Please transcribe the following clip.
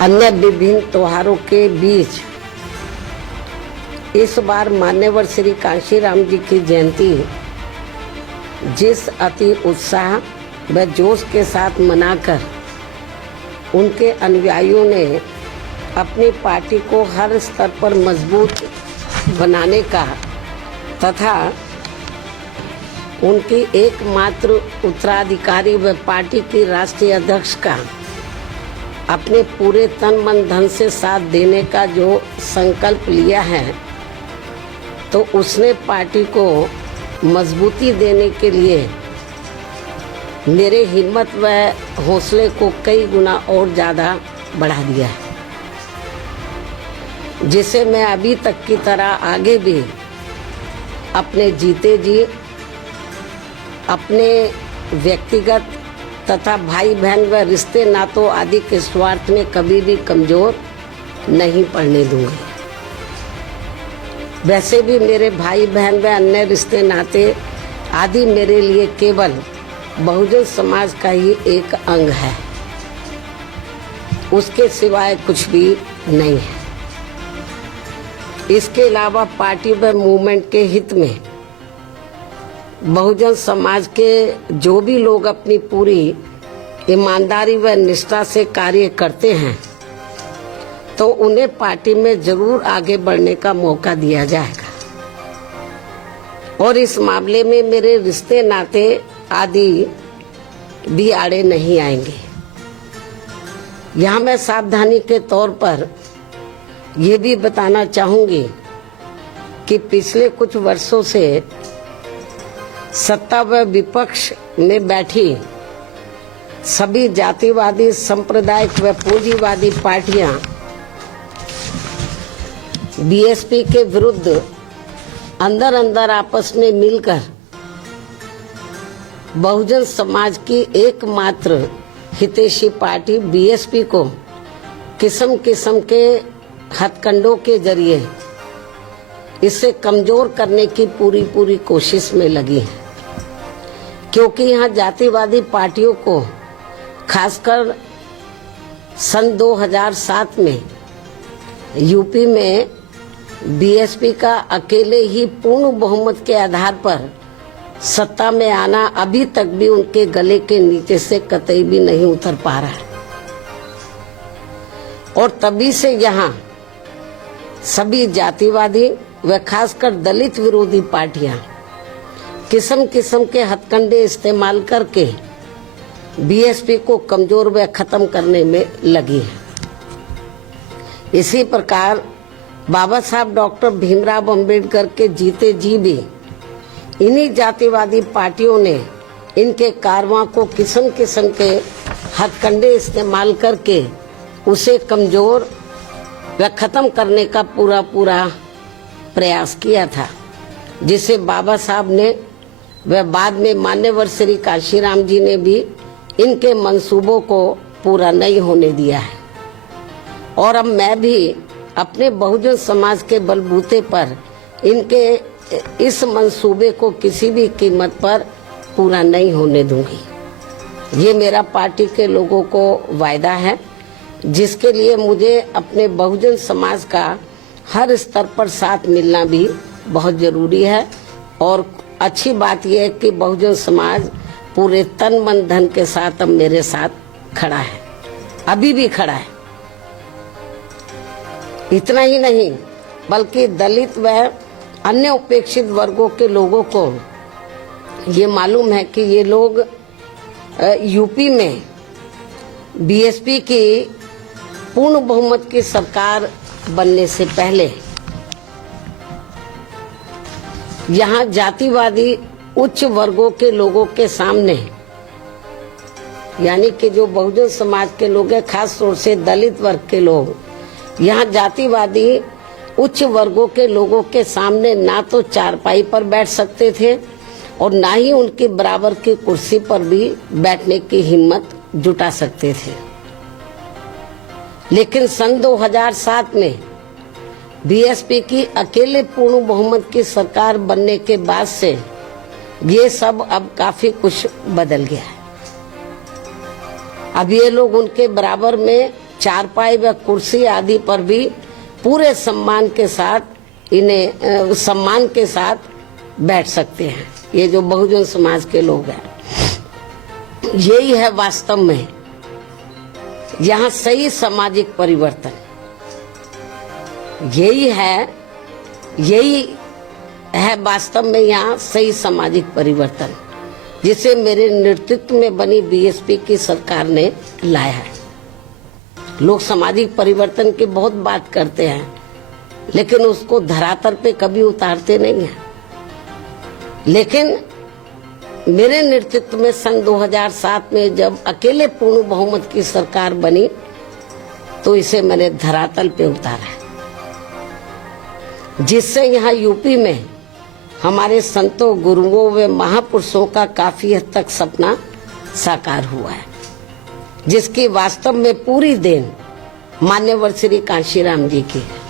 अन्य विभिन्न त्योहारों के बीच इस बार मान्यवर श्री कांशीराम जी की जयंती जिस अति उत्साह व जोश के साथ मनाकर उनके अनुयायियों ने अपनी पार्टी को हर स्तर पर मजबूत बनाने का तथा उनकी एकमात्र उत्तराधिकारी व पार्टी की राष्ट्रीय अध्यक्ष का अपने पूरे तन मन धन से साथ देने का जो संकल्प लिया है, तो उसने पार्टी को मजबूती देने के लिए मेरे हिम्मत व हौसले को कई गुना और ज़्यादा बढ़ा दिया है, जिसे मैं अभी तक की तरह आगे भी अपने जीते जी अपने व्यक्तिगत तथा भाई बहन व रिश्ते नातों आदि के स्वार्थ में कभी भी कमजोर नहीं पड़ने दूंगी। वैसे भी मेरे भाई बहन व अन्य रिश्ते नाते आदि मेरे लिए केवल बहुजन समाज का ही एक अंग है, उसके सिवाय कुछ भी नहीं है। इसके अलावा पार्टी व मूवमेंट के हित में बहुजन समाज के जो भी लोग अपनी पूरी ईमानदारी व निष्ठा से कार्य करते हैं, तो उन्हें पार्टी में जरूर आगे बढ़ने का मौका दिया जाएगा और इस मामले में मेरे रिश्ते नाते आदि भी आड़े नहीं आएंगे। यहाँ मैं सावधानी के तौर पर ये भी बताना चाहूंगी कि पिछले कुछ वर्षों से सत्ता व विपक्ष में बैठी सभी जातिवादी सांप्रदायिक व पूंजीवादी पार्टियां बीएसपी के विरुद्ध अंदर अंदर आपस में मिलकर बहुजन समाज की एकमात्र हितैषी पार्टी बीएसपी को किस्म किस्म के हथकंडों के जरिए इसे कमजोर करने की पूरी कोशिश में लगी है, क्योंकि यहाँ जातिवादी पार्टियों को खासकर सन 2007 में यूपी में बीएसपी का अकेले ही पूर्ण बहुमत के आधार पर सत्ता में आना अभी तक भी उनके गले के नीचे से कतई भी नहीं उतर पा रहा है। और तभी से यहाँ सभी जातिवादी व खासकर दलित विरोधी पार्टियां किस्म किस्म के हथकंडे इस्तेमाल करके बीएसपी को कमजोर व खत्म करने में लगी है। इसी प्रकार बाबा साहब डॉक्टर भीमराव अंबेडकर के जीते जी भी इन्हीं जातिवादी पार्टियों ने इनके कारवां को किस्म किस्म के हथकंडे इस्तेमाल करके उसे कमजोर व खत्म करने का पूरा प्रयास किया था, जिसे बाबा साहब ने व बाद में मान्यवर श्री कांशीराम जी ने भी इनके मंसूबों को पूरा नहीं होने दिया है। और अब मैं भी अपने बहुजन समाज के बलबूते पर इनके इस मंसूबे को किसी भी कीमत पर पूरा नहीं होने दूंगी। ये मेरा पार्टी के लोगों को वायदा है, जिसके लिए मुझे अपने बहुजन समाज का हर स्तर पर साथ मिलना भी बहुत जरूरी है। और अच्छी बात यह है कि बहुजन समाज पूरे तन मन धन के साथ अब मेरे साथ खड़ा है, अभी भी खड़ा है। इतना ही नहीं बल्कि दलित व अन्य उपेक्षित वर्गों के लोगों को ये मालूम है कि ये लोग यूपी में बीएसपी की पूर्ण बहुमत की सरकार बनने से पहले यहाँ जातिवादी उच्च वर्गों के लोगों के सामने, यानी कि जो बहुजन समाज के लोग हैं, खास तौर से दलित वर्ग के लोग, यहाँ जातिवादी उच्च वर्गों के लोगों के सामने ना तो चारपाई पर बैठ सकते थे और ना ही उनकी बराबर की कुर्सी पर भी बैठने की हिम्मत जुटा सकते थे। लेकिन सन 2007 में बीएसपी की अकेले पूर्ण बहुमत की सरकार बनने के बाद से ये सब अब काफी कुछ बदल गया है। अब ये लोग उनके बराबर में चारपाई व कुर्सी आदि पर भी पूरे सम्मान के साथ बैठ सकते हैं। ये जो बहुजन समाज के लोग हैं, यही है वास्तव में यहाँ सही सामाजिक परिवर्तन। यही है वास्तव में यहाँ सही सामाजिक परिवर्तन, जिसे मेरे नेतृत्व में बनी बीएसपी की सरकार ने लाया है। लोग सामाजिक परिवर्तन की बहुत बात करते हैं, लेकिन उसको धरातल पे कभी उतारते नहीं हैं। लेकिन मेरे नेतृत्व में सन 2007 में जब अकेले पूर्ण बहुमत की सरकार बनी, तो इसे मैंने धरातल पे उतारा, जिससे यहाँ यूपी में हमारे संतों, गुरुओं व महापुरुषों का काफी हद तक सपना साकार हुआ है, जिसकी वास्तव में पूरी देन मान्यवर श्री कांशीराम जी की है।